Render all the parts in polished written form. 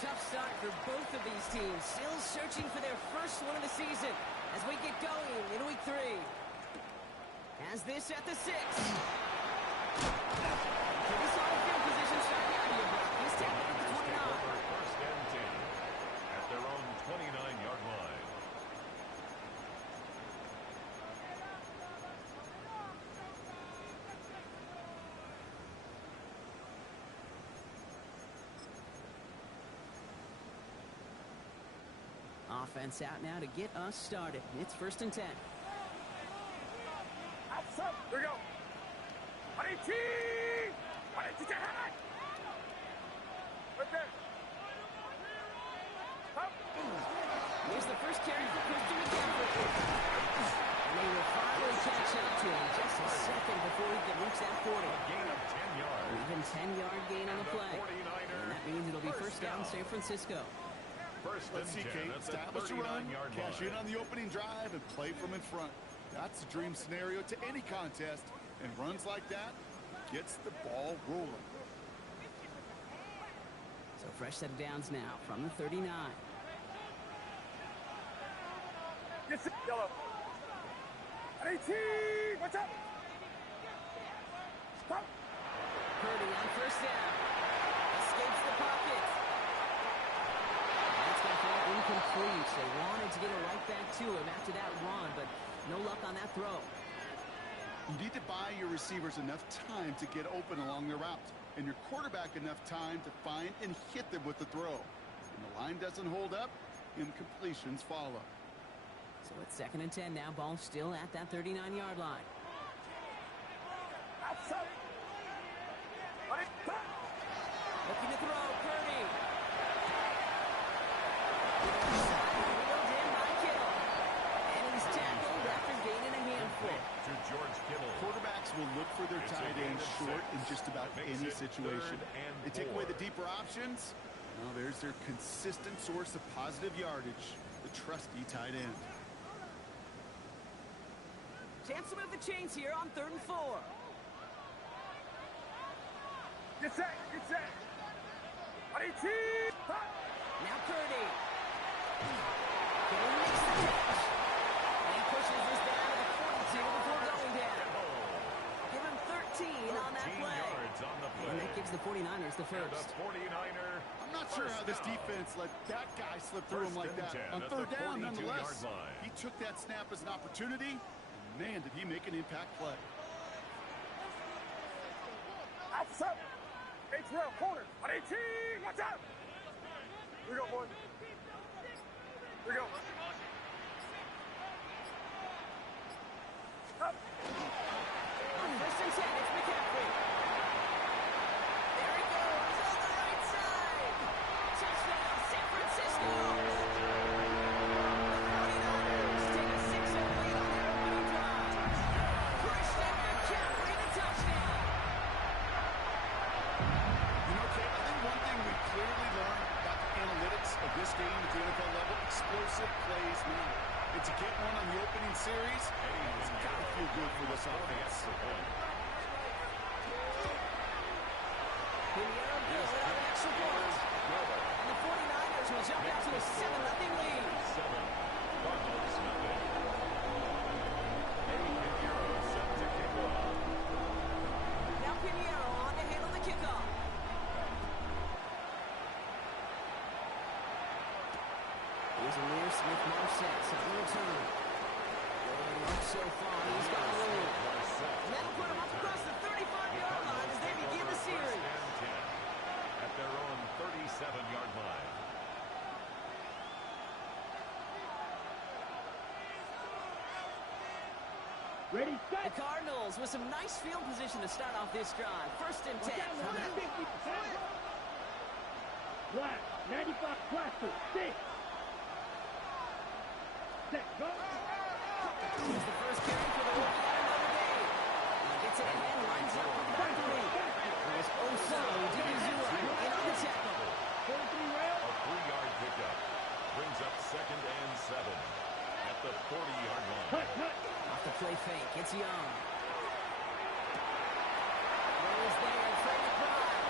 tough start for both of these teams. Still searching for their first one of the season as we get going in week 3. Has this at the 6. Pretty solid field position starting out here, Brock. He's taking it at the 29. First and 10 at their own 29-yard line. Offense out now to get us started. It's 1st and 10. Outside. There we go. Right there. Up. Here's the first carry for Christian McCaffrey. And they will finally catch up to him just a second before he can reach that 40. Gain of 10 yards. Even 10-yard gain on the play. And that means it'll be first down San Francisco. Let's see, Kate. Establish a run, cash in on the opening drive, and play from in front. That's the dream scenario to any contest, and runs like that gets the ball rolling. So fresh set of downs now from the 39. Yes, yellow. 18. Watch out. Stop. Purdy on first down. Escapes the pocket. That's going to fall incomplete. They wanted to get it right back to him after that run, but no luck on that throw. You need to buy your receivers enough time to get open along their route, and your quarterback enough time to find and hit them with the throw. When the line doesn't hold up, incompletions follow. So it's 2nd and 10 now. Ball still at that 39-yard line. Outside. Looking to throw, Purdy. Wheeled in by Kittle. And he's tackled after gaining a handful. To George Kittle. Quarterbacks will look for their tight end short in just about any situation. They take away the deeper options. Well, there's their consistent source of positive yardage, the trusty tight end. Chance to move the chains here on 3rd and 4. Get set. Get set. 18. Now Purdy. Kittle makes the catch. And he pushes this down to the 42 before going down. Give him 13 on that play. Yards on the play. And that gives the 49ers the And first. the 49er. I'm not sure how this defense let that guy slip through him like that. On 3rd down, nonetheless, he took that snap as an opportunity. And man, did he make an impact play. Outside. H-rail corner. 18. Watch out. Here we go, boy. Here we go. Up. On 1st and 10, it's McCaffrey. There he goes on the right side. Touchdown, San Francisco. The 49ers take a 6-0 lead on their opening drive. Christian McCaffrey, the touchdown. You know, Kate, I think one thing we clearly learned about the analytics of this game at the NFL level, explosive plays matter. And to get one on the opening series, it's got to feel good for this offense. Pinheiro good on an extra point. And the 49ers will jump out to a 7-0 lead. 7. Cardinals nothing. Pinheiro set to kick off. Now Pinheiro on to handle the kickoff. Here's Amir Smith-Marset on the return. Going up so far, he's got a lead. And that'll put him up across the 35-yard line as they begin the series. First and 10 at their own 37-yard line. Ready, The set. Cardinals with some nice field position to start off this drive. 1st and 10. Black. 95 plaster. 6. Set. Go. Here's the first carry for the rookie out of Notre Dame. He gets it ahead, lines up for the 3. There's Oso Digizua in on the tackle. 43 rail. A 3-yard pickup brings up 2nd and 7 at the 40-yard line. Cut, cut. Off the play fake, it's Young. Throw is there, Trey McBride.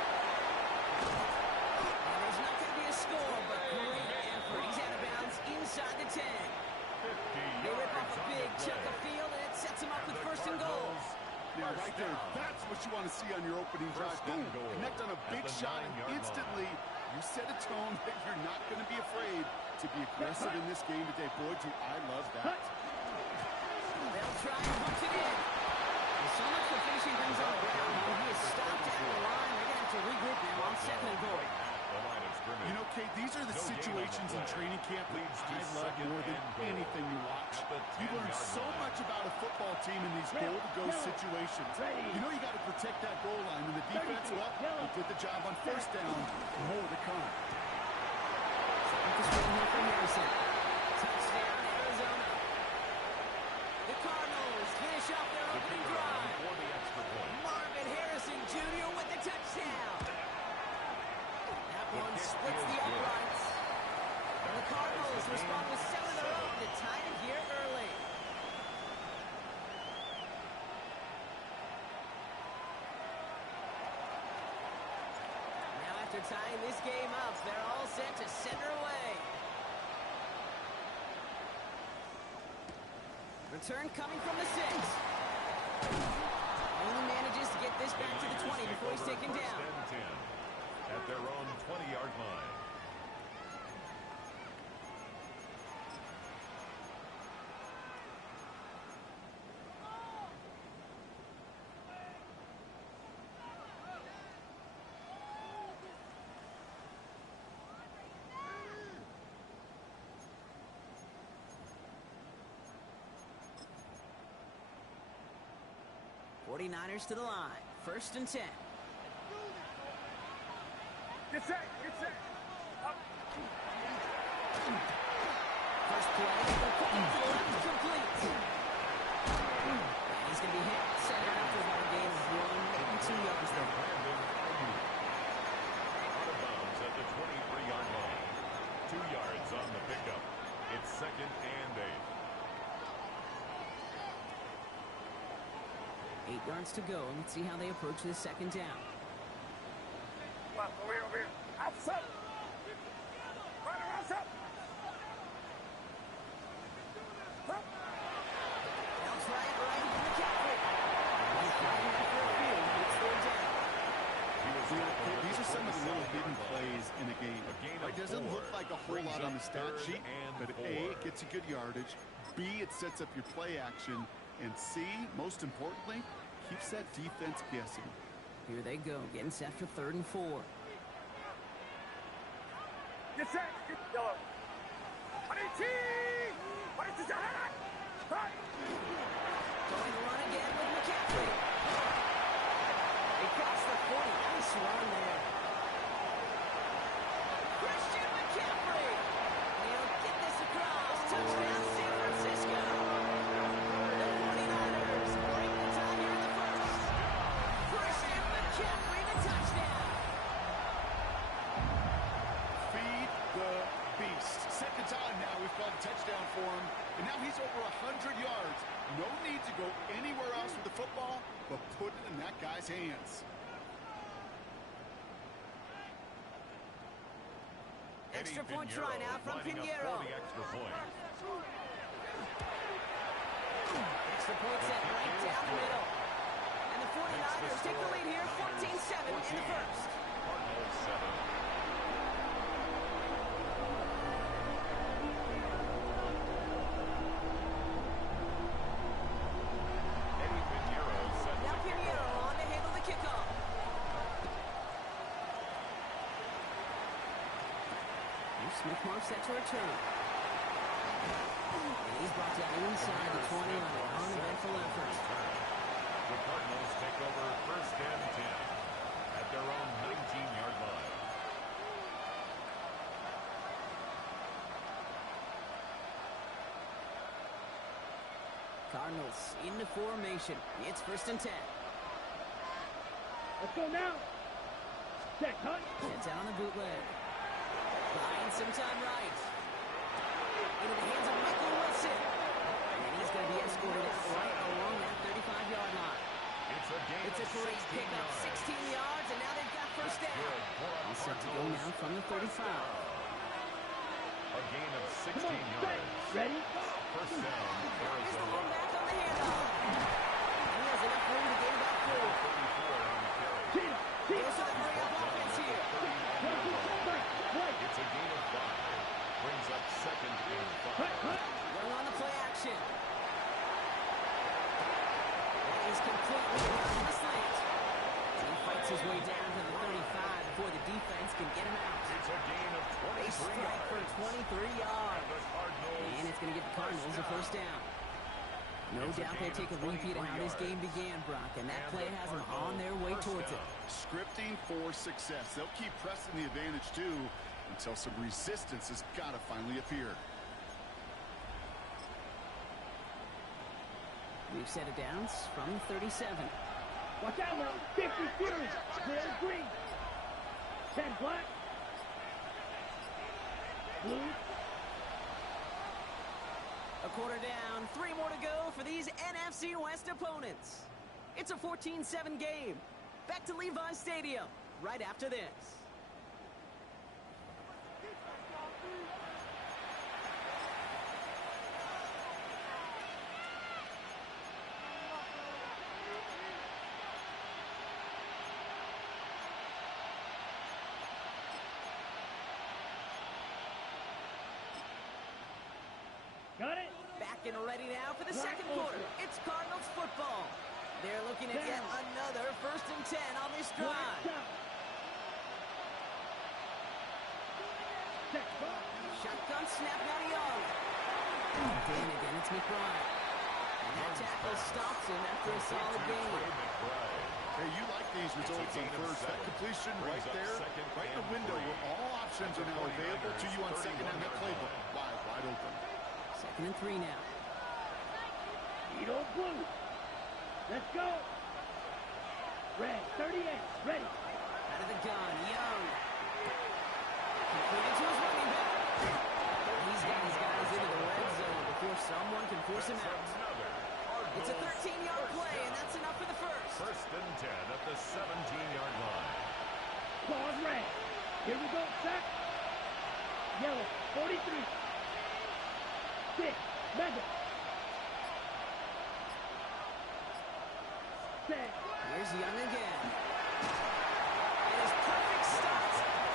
And there's not going to be a score. inside the 10. 50 They rip off yards a on big the chunk play. of field, and it sets them up And with the first and goal. Cardinals, Yeah, first right there. down. That's what you want to see on your opening drive. First Boom. and goal Connect on a at big the shot, and 9-yard line. instantly you set a tone that you're not going to be afraid to be aggressive in this game today. Boy, do I love that. They'll try and punch it in. So much for finishing things on the ground. When he is stopped at the line, they're going to have to regroup now on second and goal. The line of scrimmage. You know, Kate, these are the No gain on the situations in play. training camp that Leads to I love second more than and goal anything you watch. at the You learn 10-yard so line. much about a football team in these goal-to-go situations. You know you got to protect that goal line, and the defense, well, they did the job on first down. More to come. Second to spring here for Harrison. Touchdown, Arizona. The Cardinals finish off their The opening kicker drive. for the extra point. Marvin Harrison Jr. with the touchdown. That one kick splits is the good. uprights. And the Cardinals the respond game with 7 of their own to tie it here early. Now after tying this game up, they're all set to send her away. Return coming from the 6. Only manages to get this back to the 20 before he's taken First down. and 10 at their own 20-yard line. '49ers to the line. First and 10. Get set, get set. Up. First play, the kick to the left is complete. And he's going to be hit. Center out for about a gain of 1, maybe 2 yards there. Brandon Ayuk. Out of bounds at the 23-yard line. 2 yards on the pickup. It's second and 8. 8 yards to go. Let's see how they approach this second down. Come on, over here, over here. Outside. Right around up. Up. They'll try it right into McCaffrey. He's driving that for a field. It's third down. These are some of the little hidden plays in a game. gain of It doesn't 4 look like a whole brings lot on up the stat third sheet, and but 4. A, it gets you good yardage, B, it sets up your play action, and C, most importantly, keeps that defense guessing. Here they go, getting set for third and 4. Get set. Get yellow. On 18. What is this? Right. Going to run again with McCaffrey. They cross the 40. Nice run there. Christian McCaffrey. He'll get this across. Touchdown, San Francisco. The 49ers break the tie here in the first. Christian McCaffrey, the touchdown. Feed the beast. Second time now we've called a touchdown for him, and now he's over 100 yards. No need to go anywhere else with the football, but put it in that guy's hands. Extra Eddie point try now from lining up Pinheiro. for the extra point. Extra point set right down the middle. And the 49ers take the lead here, 14-7 in the first. Cardinals 7. Eddie Pinheiro set Now to kick Pinheiro off. on to handle the kickoff. Here's Smith-Mark set to return. And he's brought down inside the 20 on an uneventful effort. The Cardinals take over first and 10 at their own 19-yard line. Cardinals into formation. It's first and 10. Let's go now. Check, cut. Gets out on the bootleg. Buying some time right. Into the hands of Michael Wilson. And he's going to be escorted out right along that 35-yard line. It's a gain It's a of great 16 pickup, yards. 16 yards, and now they've got first down. Good for He's set to go Cardinals. now from the 35. A A gain of 16 yards. Ready? First down, Here's the Arizona. one back on the handoff. He has enough room to gain about 4. 34 on the carry. Goes to the hurry-up offense here. It's a gain of 5. Brings up second and 5. Going on the play action. That is completely around the slant. He fights his way down to the 35 before the defense can get him out. It's a gain of They 23 strike for yards. 23 yards. The Cardinals. And it's going to give the Cardinals a first down. No It's a doubt they gain take a of repeat of how 23 this game began, Brock, and that And play the has them Cardinals on their way first towards it. down. Scripting for success. They'll keep pressing the advantage, too, until some resistance has got to finally appear. We've set it down from 37. Watch out now. 50 series. Clear green. 10 black. Blue. A quarter down, 3 more to go for these NFC West opponents. It's a 14-7 game. Back to Levi Stadium right after this. Got it? Back and ready now for the second quarter. It's Cardinals football. They're looking at yet another 1st and 10 on this Black drive. down. Check. Shotgun snap now to Young. And again, it's McBride. And that tackle stops him after a solid gain. Hey, you like these results on first. That completion right there, right in the window where all options are now available to you on second and that playbook. Wide open. 2nd and 3 now. Edo blue. Let's go. Red, 38. Ready. Out of the gun, Young. Completed to his running back. He's got his guys into the red zone before someone can force him out. It's a 13-yard play, and that's enough for the first. First and 10 at the 17-yard line. Pause red. Here we go. Sack. Yellow, 43. 6. Mega. 10. Here's Young again. And his perfect start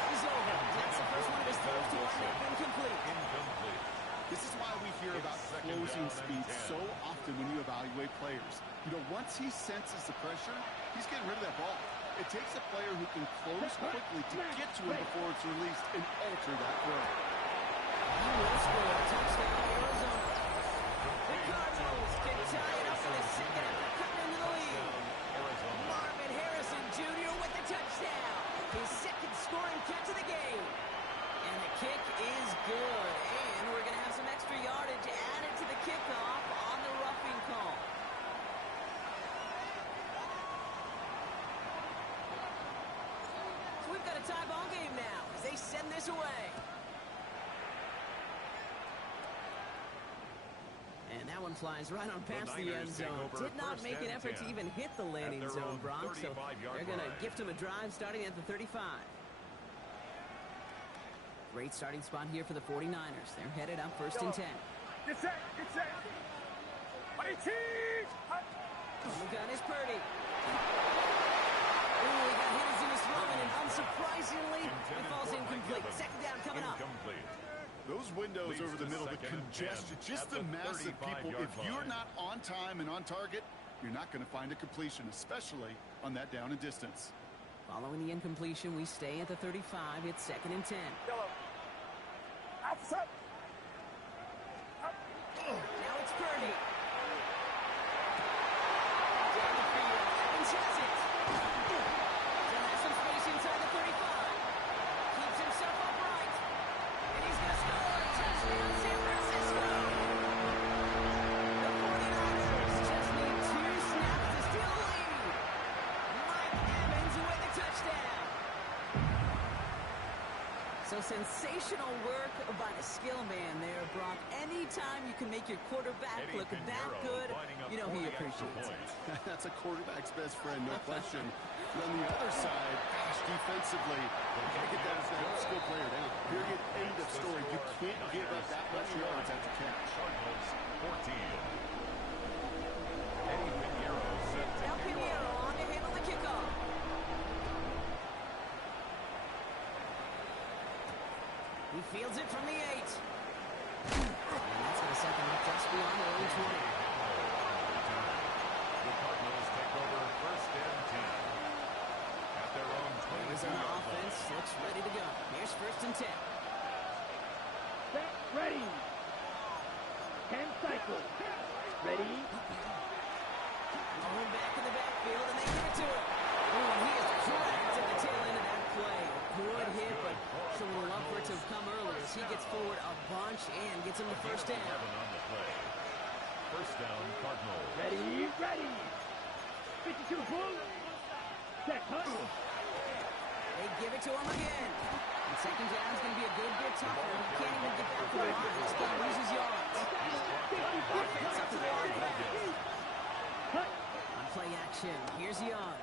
is over. That's the first one of his throws to wind up incomplete. Incomplete. This is why we hear about closing speed so often when you evaluate players. You know, once he senses the pressure, he's getting rid of that ball. It takes a player who can close quickly to get to him before it's released and alter that throw. He will score. Touchdown, Arizona. The Cardinals can tie it up in the second after cutting into the lead. Marvin Harrison Jr. with the touchdown. His second scoring catch of the game. And the kick is good. And we're going to have some extra yardage added to the kickoff on the roughing call. So we've got a tie ball game now as they send this away. And that one flies right on past the end Niners take zone. over Did not first make an and effort to 10 even hit the landing their zone, own Brock. So 35-yard they're going to line. gift him a drive starting at the 35. Great starting spot here for the 49ers. They're headed up 1st and 10. Get set. Get set. Buddy cheese. On the gun is Purdy. Ooh, he got hit as he was throwing, and unsurprisingly, it falls incomplete. Second down coming up. Incomplete. Those windows Leads over the to middle, the second and 10 congestion, just at the the massive people. 35-yard If you're line. not on time and on target, you're not going to find a completion, especially on that down and distance. Following the incompletion, we stay at the 35. It's 2nd and 10. Yellow. Outside. Now it's Purdy. Down the field. Evans has it. Still has some space inside the 35. Keeps himself upright. And he's going to score. Touchdown, San Francisco. The 49ers just need 2 snaps to steal the lead. Mike Evans with the touchdown. So sensational work by the skill man there, Brock. Anytime you can make your quarterback Eddie look that Pinheiro good, lining up you know for he the extra appreciates point. it. That's a quarterback's best friend, no question. But on the other side, gosh, defensively, you got to get that skill player down. Period. End of story. You can't give up that much yards after catch. Cardinals 14. Eddie Pinheiro set to Now kick Pinheiro off. on to handle the kickoff. He fields it from the 8. And that's going to set them up just beyond their own 20. The Cardinals take over first and 10. At their own Here's an 22-yard offense, line. looks ready to go. Here's first and 10. Set, ready. 10 cycles. Ready. Going back in the backfield, and they give it to him. Oh, and he is dragged at the tail end of that play. Good hit, but show a little love for it to have come early as he gets forward a bunch and gets him the first down. 11 on the play. First down, Cardinals. Ready, ready. 52 full. Set, hunt. They give it to him again. And second down's going to be a good bit tougher. He can't even get back to the line. He's going to lose his yards. Offense up to the line fast. Hunt. On play action, here's Young.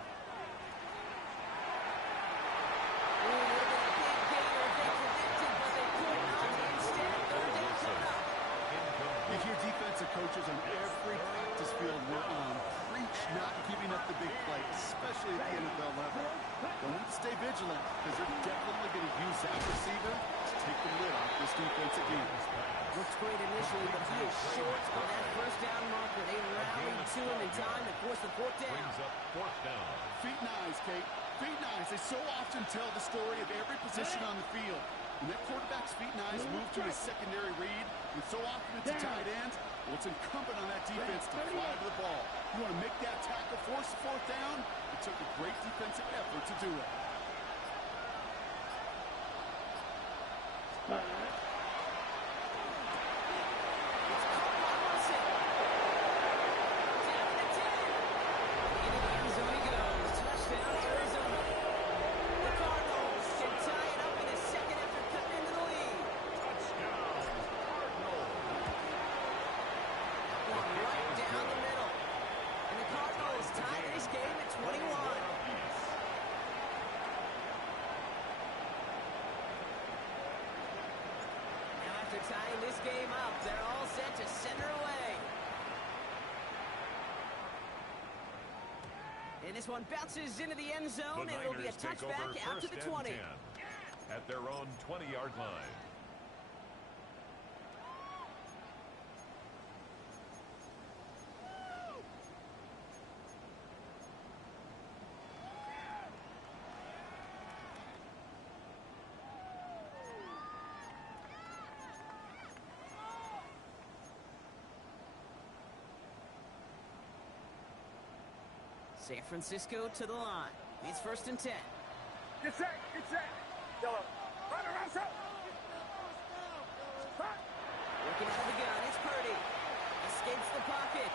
Oh, would have been a big gainer if they connected, but they could not. Instead, third down coming up. You hear defensive coaches on every practice field we're on preach not giving up the big play, especially at the NFL level. They'll need to stay vigilant because they're definitely going to use that receiver to take the lid off this defense again. Looks great initially, but he is short of that first down marker. They rallied to him in time to force the fourth down. Brings up fourth down. Feet and eyes, Kate. Feet and eyes. They so often tell the story of every position on the field. When that quarterback's feet and eyes move to a secondary read, and so often it's a tight end, well, it's incumbent on that defense to fly to the ball. You want to make that tackle, force the fourth down? It took a great defensive effort to do it. It's caught by Wilson. Down to the 10. Into the end zone he goes. Touchdown, Arizona. The Cardinals can tie it up in a second after cutting into the lead. Touchdown, Cardinals. One right down the middle. And the Cardinals tie this game at 21. Now after tying this game up, they're all set to send her away. And this one bounces into the end zone, The and it'll be a Niners take over touchback out to first the and 20. 10 at their own 20-yard line. San Francisco to the line. It's first and 10. Get set, get set. Yellow. Run around, set. Back. Working out of the gun, it's Purdy. Escapes the pocket.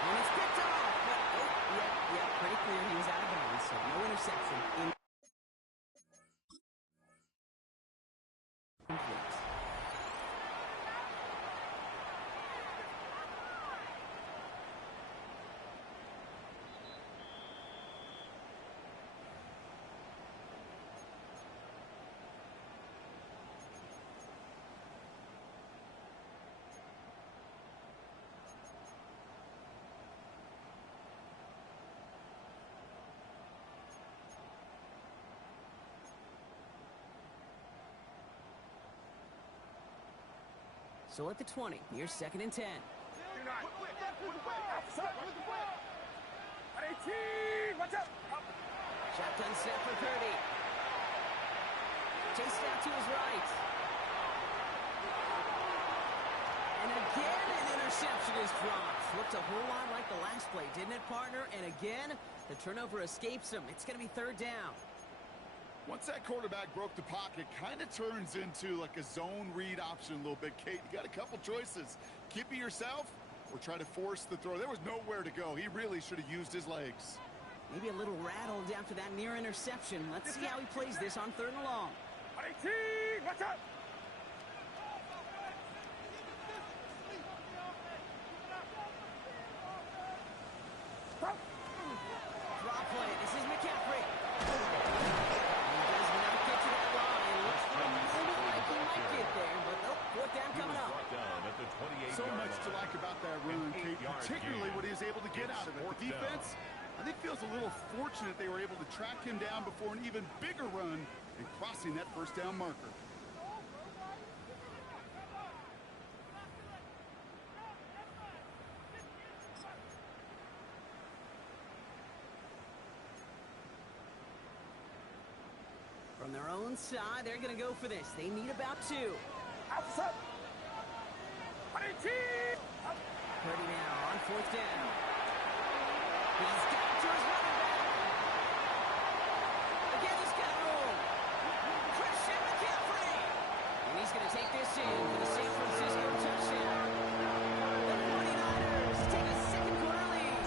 And it's picked off. But, yeah, pretty clear he was out of bounds, so no interception. Incomplete. So at the 20, here's second and 10. Do not. Set. At 18. Watch out. Up. Shotgun snap for Purdy. Chased out to his right. And again, an interception is dropped. Looked a whole lot like the last play, didn't it, partner? And again, the turnover escapes him. It's going to be third down. Once that quarterback broke the pocket, kind of turns into like a zone read option a little bit, Kate. You got a couple choices. Keep it yourself or try to force the throw. There was nowhere to go. He really should have used his legs. Maybe a little rattled after that near interception. Let's see how he plays this on 3rd and long. 18, watch out! Stop. Draw play. This is McCaffrey. He does not get to that line. Looks for a moment like he might get there, but nope. 4th down He coming was up. brought down at the 28-yard So line. much to like about that run, Kate, particularly what he was able to get out of it. The defense, I think, feels a little fortunate they were able to track him down before an even bigger run and crossing that 1st down marker. From their own side, they're going to go for this. They need about 2. Outside. 18. Purdy now on 4th down. He's got it to his running back. Again, he's got room. Christian McCaffrey. And he's going to take this in for the San Francisco touchdown. The 49ers take a 2nd quarter lead.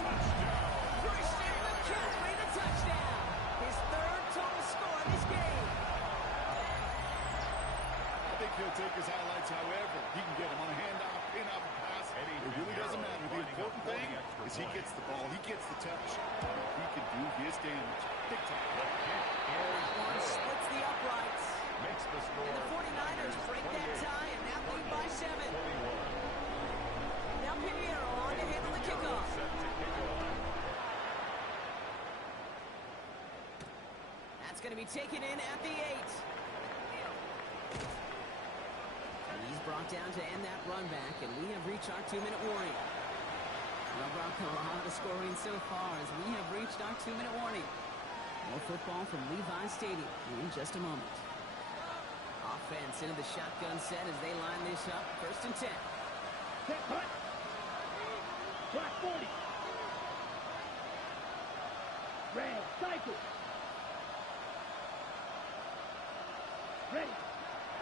Christian McCaffrey, the touchdown. His 3rd total score in this game. I think he'll take his highlights however he can get them on a handoff, pin off a pass. It really doesn't matter. The important thing is he gets the ball, he gets the touch. He can do his damage. Big time. That one splits the uprights. Makes the score. And the 49ers break that tie and now lead by 7. Now Pinheiro on to handle the kickoff. Set to kick off. That's going to be taken in at the 8. He's brought down to end that run back, and we have reached our 2-minute warning. Well, Bronco, a lot of scoring so far as we have reached our 2-minute warning. More football from Levi Stadium in just a moment. Offense into the shotgun set as they line this up. 1st and 10. Set punt. Clock 40. Red cycle. Ready.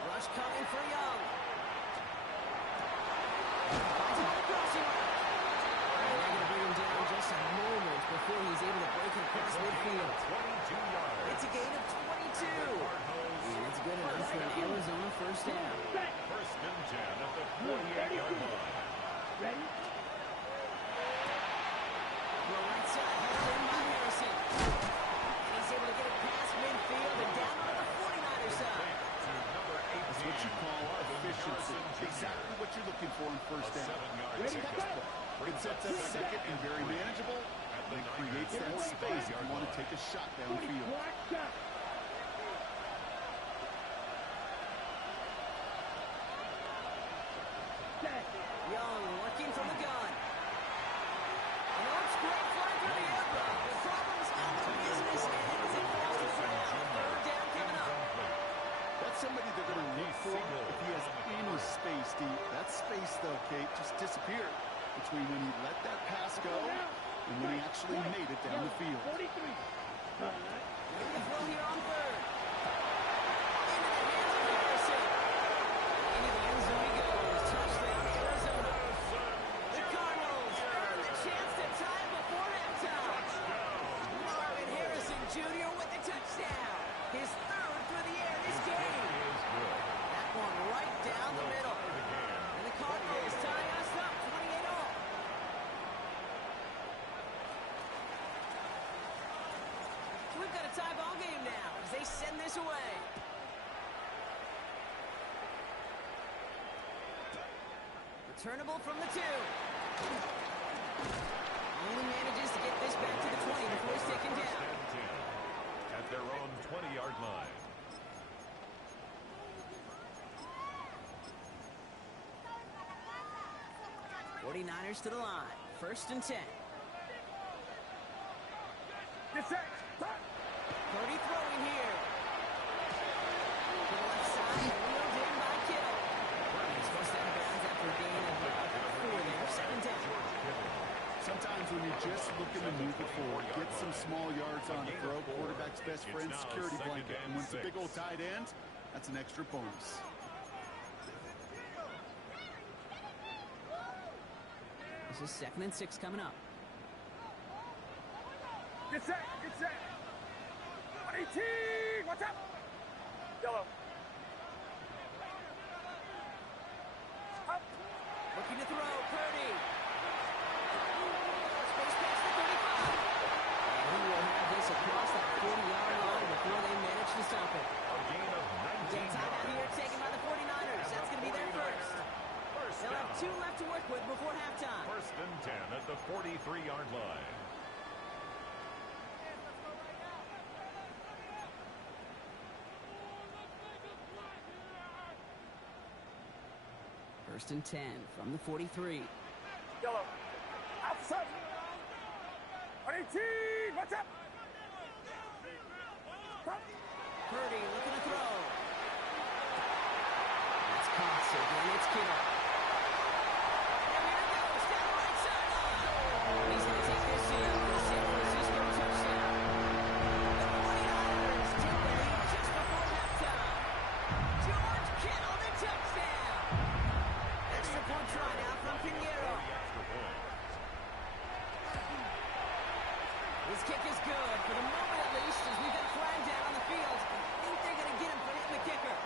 Rush coming for Young. Finds him on the crossing route. And they're going to bring him down just a moment before he's able to break it across midfield. 22 yards. It's a gain of 22. And it's good enough for an Arizona 1st down. Set. 1st and 10 at the 48-yard line. Ready. Well, right side, held in by Harrison. And he's able to get it past midfield and down on the 49er side. To number 18. That's what you call efficiency. Exactly what you're looking for in 1st down. 7-yard Ready, pickup. go. It sets up 2nd and very manageable. And it creates that space if you want to take a shot 40 downfield. clock shot. Set. Young working from the gun. And it looks great flying through the air, but the problem's out of business as it falls to the ground. 3rd down coming up. That's somebody they're going to look for if he has any space deep. That space, though, Kate, just disappeared between when he let that pass go and when he actually made it down the field. 43. Maybe the throw here on 3rd. Into the hands of Harrison. Into the end zone he goes. Touchdown, Arizona. The Cardinals earn the chance to tie it before halftime. Marvin Harrison Jr. with the touchdown. His 3rd through the air this game. That one right down the middle. And the Cardinals tie us up 28-all. We've got a tie ball game now as they send this away. Returnable from the 2. Only manages to get this back to the 20 before he's taken down. At their own 20-yard line. '49ers to the line. 1st and 10. Get set. Purdy throwing here. To the left side, wheeled in by Kittle. He's forced out of bounds after a gain of 4 there. 2nd down. Sometimes when you're just looking to move it forward, get some small yards on the throw, quarterback's best friend, security blanket. And when it's a big old tight end, that's an extra bonus. This is 2nd and 6 coming up. Get set. Get set. 18. Watch out. Yellow. Up. Looking to throw, Purdy. Space past the 35. And he will have this across that 40-yard line before they manage to stop it. A gain of 19 Get a timeout here yards. taken by the 49ers. That's going to be their first. First They'll have down. 2 left to work with before halftime. First and 10 at the 43-yard line. First and 10 from the 43. Yellow. Outside. 18. Watch out. Up. Purdy looking to throw. That's caught, so again it's Kittle. And here it goes, down the right sideline. He's going to take this in for a San Francisco touchdown. The 49ers take the lead just before halftime. George Kittle, the touchdown. Extra point try now from Pinheiro. Extra point. His kick is good, for the moment at least, as we've got a flag down on the field. I think they're going to get him for hitting the kicker.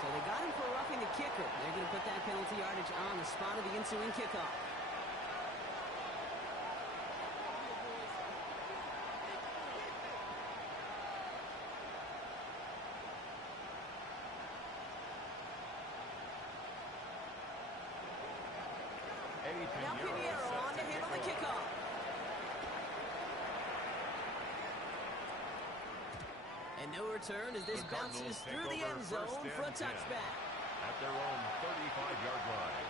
So they got him for roughing the kicker. They're going to put that penalty yardage on the spot of the ensuing kickoff. Eddie Now Pinheiro set on to handle the kick off. kickoff. And no return as this The Cardinals bounces take through the over end zone first for a and 10 touchback. at their own 35-yard line.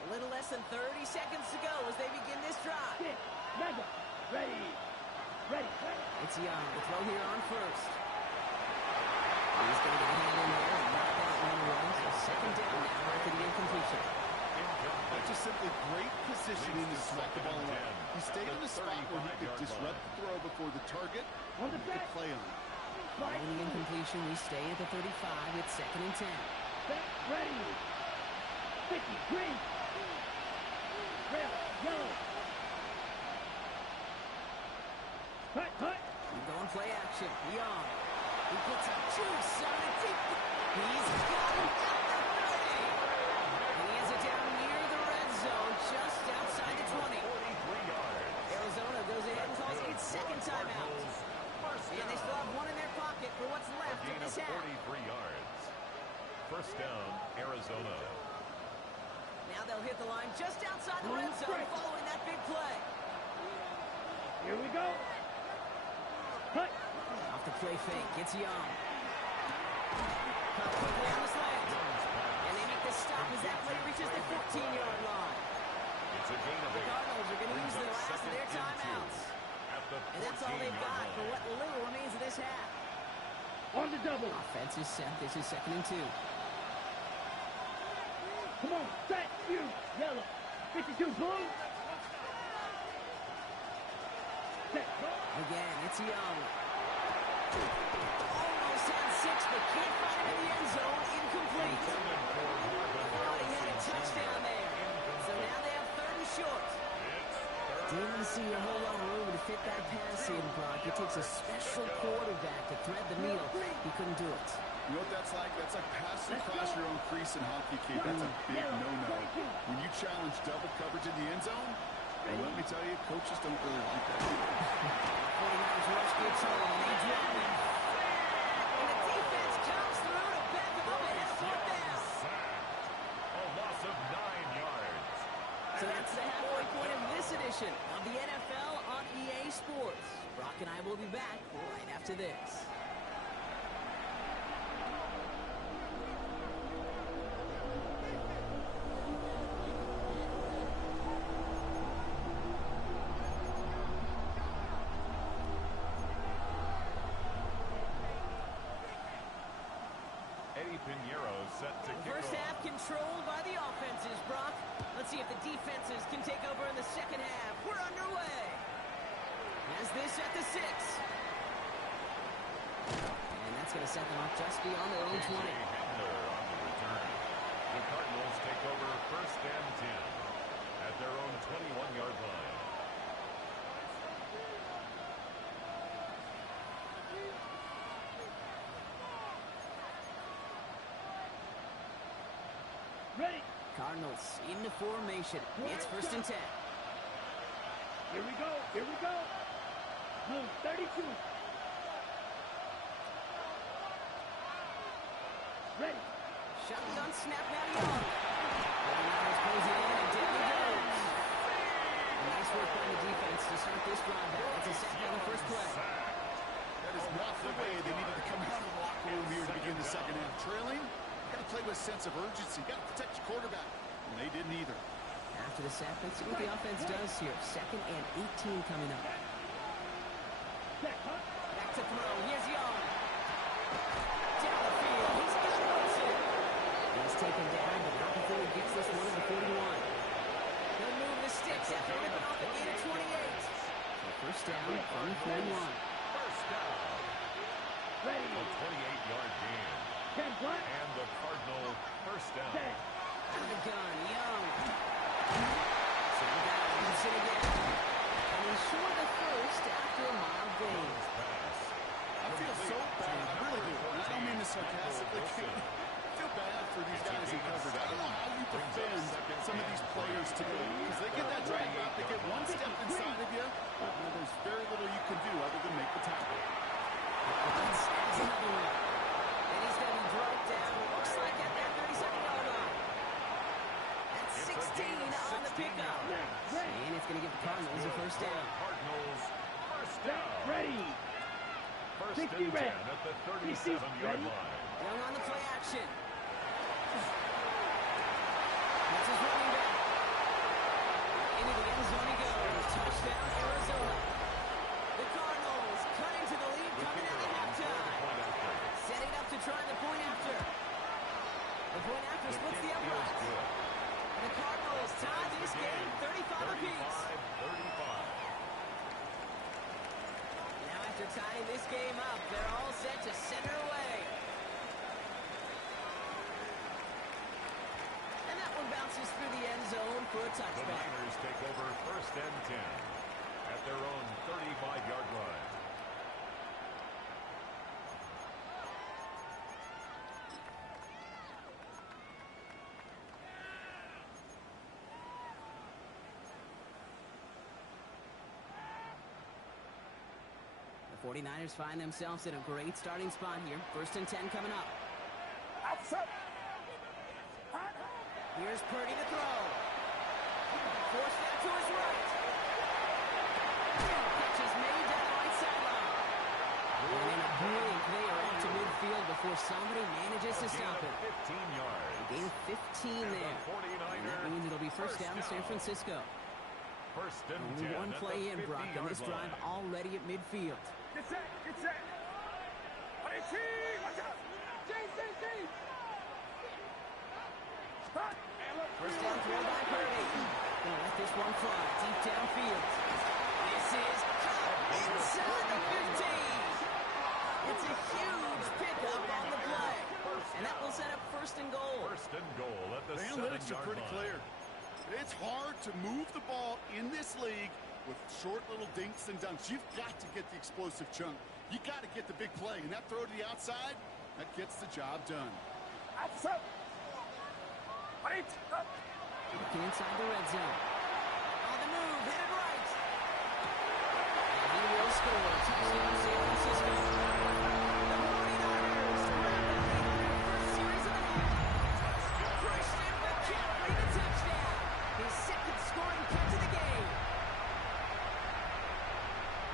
A little less than 30 seconds to go as they begin this drive. Six. Mega. Ready. Ready. Ready. It's Young to throw here on first. He's going to get a hand in there and knock that one away. So second down now after the incompletion. That's just simply great positioning to sweat the ball away. He stayed in a spot where he could disrupt the throw before the target On and the he could set. play on it. Following the incompletion, we stay at the 35. It's second and 10. Set. Ready. 50. Green. Red. Yellow. Hut. Hut. We're going play action. Young. He puts a juice on it deep. He's got him at the 30. And he has it down near the red zone, just outside the 20. 43 yards. Arizona goes ahead and calls its second timeout. First And they still have one in their pocket for what's A left gain of of this half. 43 yards. First down, Arizona. Now they'll hit the line just outside the red zone following that big play. Here we go. Hut. Off the play fake, it's Young. Caught quickly on the slant. And they make the stop as that play reaches the 14-yard line. It's a gain of The 8. Cardinals are going to use the Brings up last of second their and 2 timeouts. at the And that's all they've 14-yard got for line. what little remains of this half. On the double. Offense is set. This is second and 2. Come on. Set. You. Yellow. 52. Blue. Set. Go. Again, it's Young. Almost had 6, but can't find him in the end zone. Incomplete. Intended for Marvin Thought he had a Harrison touchdown Jr. there. So now they have third and short. It's third. Didn't see a whole lot of room to fit that pass in, Brock. It takes a special quarterback to thread the needle. He couldn't do it. You know what that's like? That's like passing across your own crease in hockey, kid. That's a big no-no. When you challenge double coverage in the end zone, well, let me tell you, coaches don't really like that. 49ers rush gets home, and they drop him. And the defense comes through to back him up and it's fourth down. A loss of 9 yards. So that's the halfway point of this edition of the NFL on EA Sports. Brock and I will be back right after this. Eddie Pinheiro set to kick First off. half controlled by the offenses, Brock. Let's see if the defenses can take over in the second half. We're underway. Has this at the 6. And set them up just beyond their own 20. Handler on the return. The Cardinals take over first and 10 at their own 21-yard line. Ready. Cardinals into formation. It's first and 10. Here we go. Here we go. Blue 32. Ready. Shotgun snap now to Young. 49ers close it in and down he goes. Nice work by the defense to start this drive out. It's a sack on the first play. That is not the way they needed to come out of the locker room here to begin the second half. Trailing, got to play with a sense of urgency. Got to protect your quarterback. And they didn't either. After the sack, let's see what the offense does here. Second and 18 coming up. Check, huh? Back to throw. Here's Young. Down the field. He's got Wilson. He's taken down, but not before he gets this one to the 41. He'll move the sticks after ripping off the gate at 28. So first down from the 41. First down. Ready. A 28-yard gain. 10 block. And the Cardinal first down. Set. Out of the gun, Young. Sitting down, Wilson again. And he's short of first after a mild gain. I feel so bad. I really do. And I don't mean this sarcastically. I feel bad for these guys in coverage. I don't know how you defend some of these players today. Because they get that drag out, they get one step inside of you, and there's very little you can do other than make the tackle. Snags another one. And he's going to be brought down, looks like at that 32nd-yard line. That's 16 on the pickup. And it's going to give the Cardinals a first down. Cardinals first down. Ready. First 60 and 10 red. at the 37-yard line. Young on the play action. That's his running back. Into the end zone he goes. Touchdown, Arizona. The Cardinals cut into the lead coming out of halftime. Setting up to try the point after. The point after splits the uprights. And the Cardinals tie this game 35 apiece. 35. Now after tying this game up, they're all set to send her away. And that one bounces through the end zone for a The touchback. Niners take over first and 10 at their own 35-yard line. The 49ers find themselves in a great starting spot here. First and 10 coming up. Outside. Here's Purdy to throw. Forced out to his right. Catch is made down the right sideline. And in a blink, they are out to midfield before somebody manages to stop it. 15 yards. Gain of 15 And there. the 49ers And that means it'll be first down to San Francisco. First and Only 10 one at play the in, Brock, and this 50-yard drive line. already at midfield. Get set. Get set. 18. Watch out. First down throw by Purdy. Gonna let this one fly deep downfield. This is caught inside the 15. It's a huge pickup on the play. And that will set up first and goal. First and goal at the The analytics are 7-yard pretty line. clear. It's hard to move the ball in this league with short little dinks and dunks. You've got to get the explosive chunk. You got to get the big play. And that throw to the outside, that gets the job done. Outside. Wait. Up. Looking inside the red zone. On the move, headed right. And he will score. Touchdown, San Francisco. The 49ers rapidly on their first series of the half. Christian McCaffrey the touchdown. His second scoring catch of the game.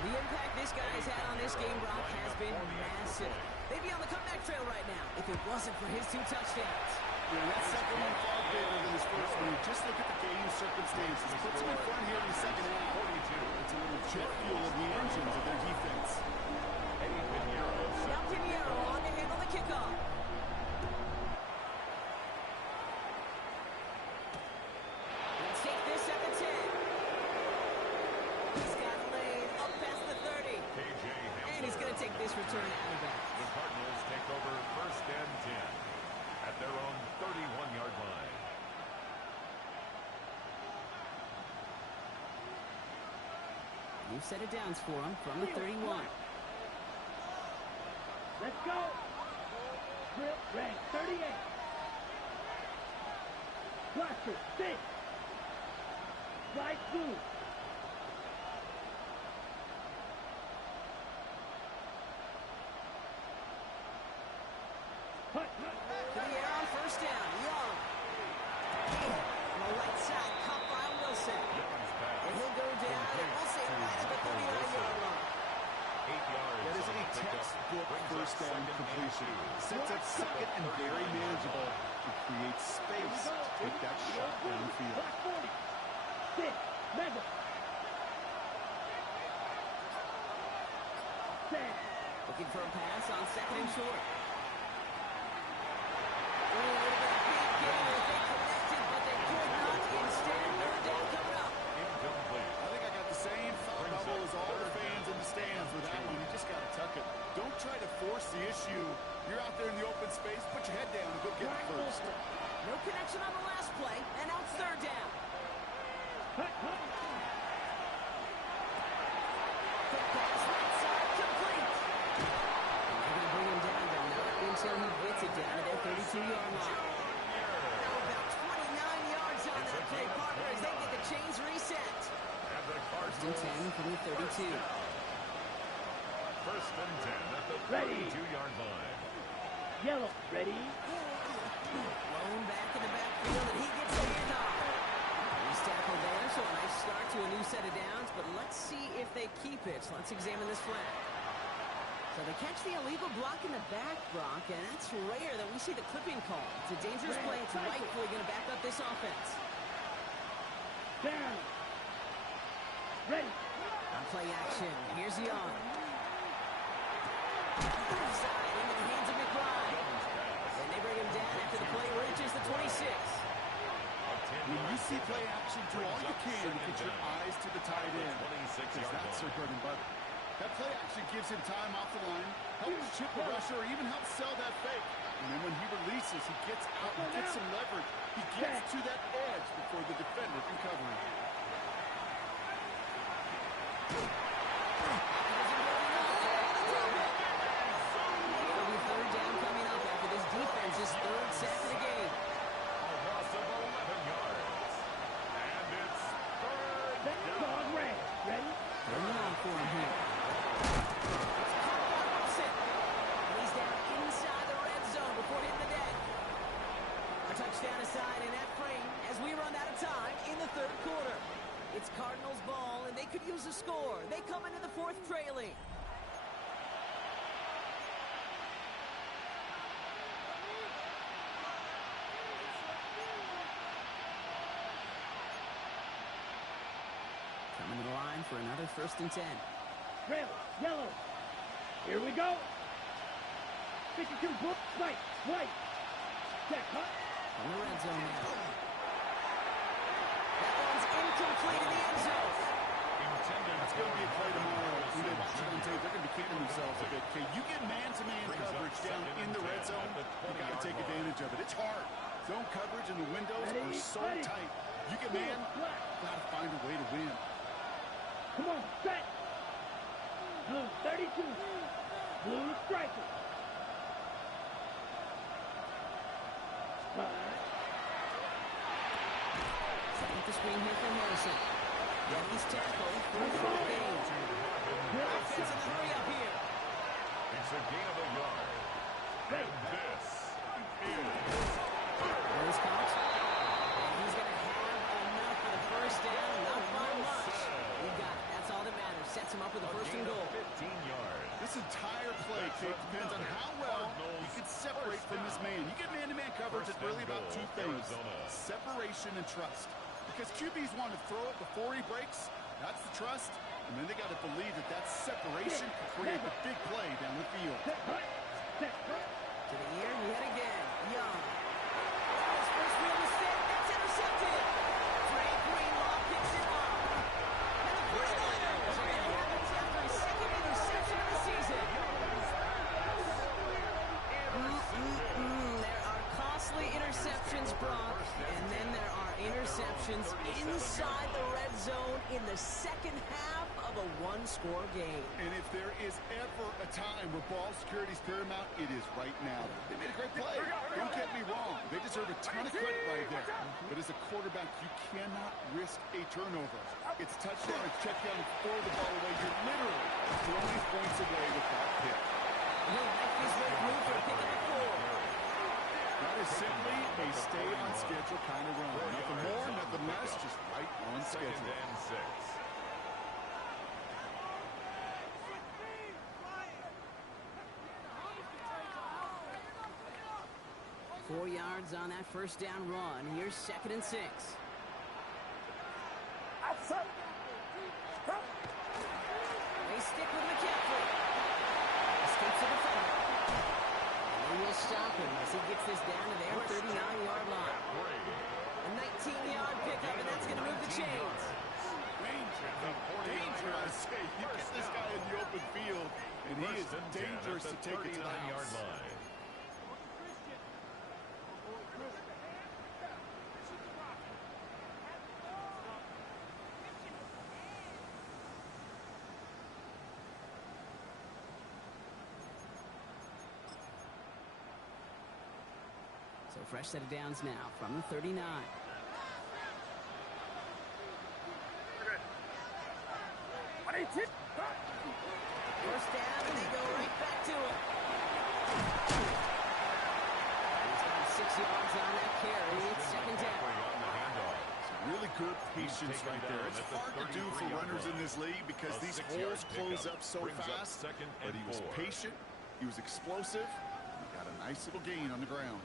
The impact this guy has had on this game, Brock, has been massive. They'd be on the comeback trail right now if it wasn't for his 2 touchdowns. Yeah, that second one far better than his first one. Just look at the game circumstances. Puts him in front here in the second half. 42. It's a little jet fuel of the engines of their defense. Now Pinheiro on to handle the kickoff. Let's take this at the 10. He's got a lane up past the 30. And he's going to take this return out of bounds. The Cardinals take for first and 10 at their own 31-yard line. New set of downs for him from the 31. Let's go. Drill, rank 38. Cluster, 6. Slide through. Hut. To the air on first down. Young. On the right side, caught by Wilson. Young's pass. And he'll go down, and we'll say right at the 39-yard line. 8 yards. That is on a the pickup. textbook Brings up first down second and completion. 2. Sets up second and very manageable to create space to take that shot downfield. Block 40. 6. Mega. 10. Looking for a pass on second and short. Oh, a little bit of big game as they connected, but they could not. Instead, third down coming up. Incomplete. I think I got the same thought bubble as all the fans in the stands with that one. You just got to tuck it. Don't try to force the issue. You're out there in the open space. Put your head down and go get it first. No connection on the last play, and now it's third down. Hut, hut. Quick pass, right side, complete. They're going to bring him down, but not until he gets it down to their 32-yard line. Now about 29 yards on that play, Parker, as they get the chains reset. And the First and Cardinals 10 from the 32. first and 10 at the Ready. 32-yard line. Yellow. Ready. Blown back in the backfield, and he gets the handoff. Nice tackle there, so a nice start to a new set of downs, but let's see if they keep it. So let's examine this flag. So they catch the illegal block in the back, Brock, and that's rare that we see the clipping call. It's a dangerous play. It's rightfully going to back up this offense. Down. Ready. On play action, here's Young. Outside, into the hands of McBride. And they bring him down after the play reaches the 26. When you see play action, do all you can to get your eyes to the tight end. Because that's their bread and butter. That play action gives him time off the line, helps chip a rusher, or even helps sell that fake. And then when he releases, he gets out and gets some leverage. He gets to that edge before the defender can cover him. It'll be third down coming up after this defense's third sack of the game. A loss of 11 yards. And it's third Second down. dog red. Ready. Third down for him here. It's caught by Wilson. And he's down inside the red zone before hitting the deck. A touchdown aside in that frame as we run out of time in the third quarter. It's Cardinals ball, and they could use a score. They come into the fourth trailing. Coming to the line for another first and 10. Red. Yellow. Here we go. 52. Blue. White. White. Check. Hut. From the red zone now. That one's incomplete in the end zone. It's going to be a play tomorrow. When they watch it on tape, they're going to be kicking themselves a bit. Okay, you get man-to-man coverage down in the red zone, you got to take advantage of it. It's hard. Zone coverage and the windows are so tight. You get man, got to find a way to win. Come on. Set. Blue 32. Blue striker. Setting up the screen here for Harrison. Yankees tackle for the game. Offense in the hurry up here. It's a gain of a yard. And this is There's Cox. And he's going to have enough for the first down. Not by much. You got it. That's all that matters. Sets him up with a first and goal. 15 yards. This entire play, Kate, depends on how well you can separate from this man. You get man-to-man coverage, it's really about two things. Separation and trust. Because QBs want to throw it before he breaks. That's the trust. And then they got to believe that that separation can create the big play down the field. Set. Hut. Set. Hut. To the air yet again. Young. That was first real mistake. That's intercepted. Trey Greenlaw picks it up. And the 49ers are going to have it after his second interception of the season. possessions inside the red zone in the second half of a one-score game. And if there is ever a time where ball security is paramount, it is right now. They made a great play. Don't get me wrong. They deserve a ton of credit right there. But as a quarterback, you cannot risk a turnover. It's touchdown, it's check down, throw the ball away. You're literally throwing points away with that pick. He'll make his way through for a pick at the 4. That is simply a stay on schedule kind of run. Nothing more, nothing less, just right on schedule. Second and 6. 4 yards on that first down run. Here's 2nd and 6. Outside. They stick with McCaffrey. Escapes the defender. And they will stop him as he gets this down to their 39-yard line. A 19-yard pickup, and that's going to move the chains. Danger, I say. You get this guy in the open field, and he is dangerous to take it to the house. Line. So fresh set of downs now from the 39. First down, and they go right back to it. He's got 6 yards on that carry. It's 2nd down. Really good patience right there. It's hard to do for runners in this league because these holes close up so fast. But he was patient, he was explosive, and he got a nice little gain on the ground.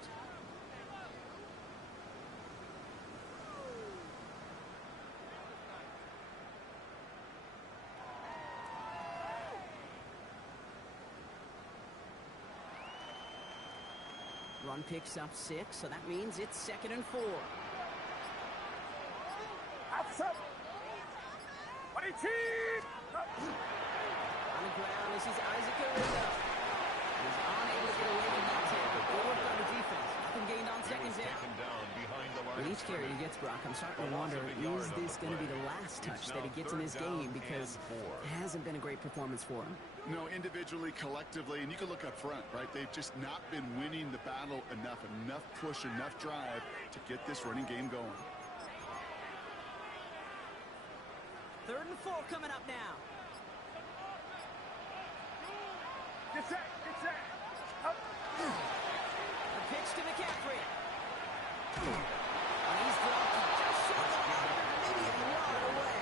Run picks up 6, so that means it's 2nd and 4. Outside. On the ground, this is Isaac Arita. He's unable to get away with that tackle. Good work on the defense. Nothing gained on 2nd down. With each carry he gets, Brock, I'm starting to wonder, is this going to be the last touch that he gets in this game? Because it hasn't been a great performance for him. No, individually, collectively, and you can look up front, right? They've just not been winning the battle enough push, enough drive to get this running game going. 3rd and 4 coming up now. Get set. Up. A pitch to McCaffrey. And he's dropped just short of the line, maybe a yard away.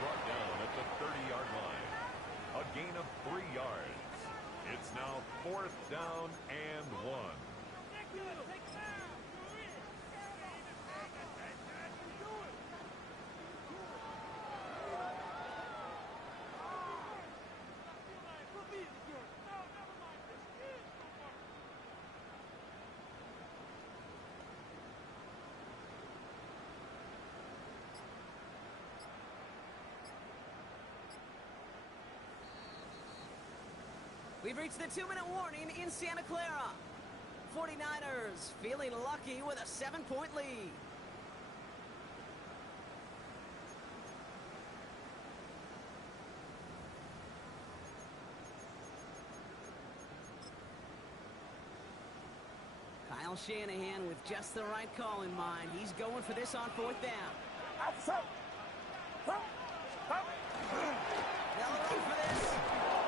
Brought down at the 30-yard line. A gain of 3 yards. It's now 4th down and 1. We've reached the 2-minute warning in Santa Clara. 49ers feeling lucky with a 7-point lead. Kyle Shanahan with just the right call in mind. He's going for this on 4th down. Outside. They'll run for this.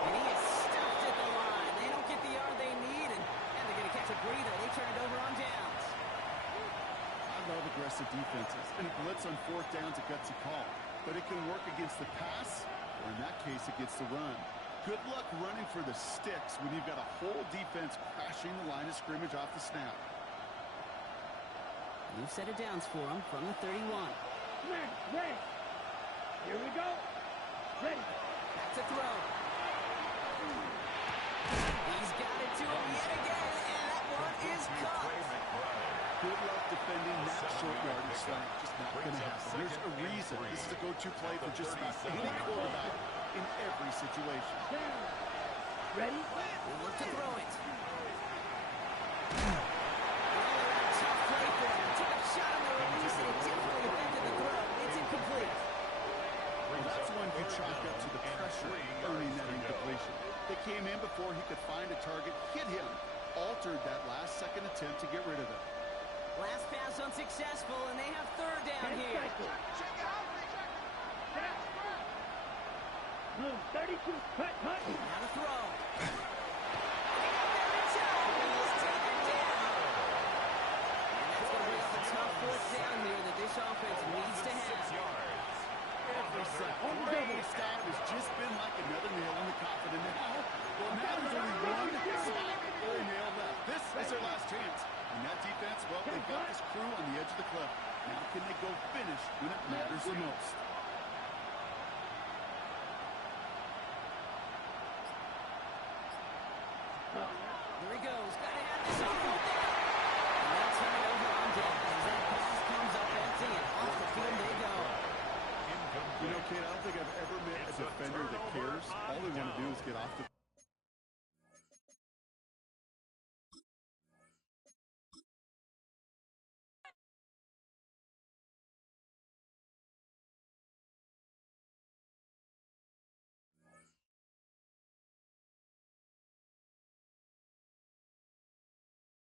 And he is stuffed at the line. They don't get the yard they need, and they're going to catch a breather. They turn it over on downs. I love aggressive defenses, and a blitz on 4th down's a gutsy call. But it can work against the pass, or in that case, against the run. Good luck running for the sticks when you've got a whole defense crashing the line of scrimmage off the snap. New set of downs for him from the 31. Ready. Here we go. Ready. Back to throw. He's got it to him yet again, and that one is caught. Good luck defending that short yardage slant. Just not going to happen. There's a reason. This is a go-to play for just about any quarterback in every situation. Ready? We'll look to throw it. Tough play for him. Took a shot on the release, and it definitely came in before he could find a target, hit him, altered that last-second attempt to get rid of it. Last pass unsuccessful, and they have third down 10 here. seconds. Blue 32, cut. Now to throw. He's taken down. And that's going to bring up a tough fourth down here that this offense needs to have. 6 yards. Every sack, every stop has just been like another nail in the coffin. And now, well, Madden's only one spot or a nail left. This is their last chance. And that defense, well, they've got this crew on the edge of the cliff. Now can they go finish when it matters the most?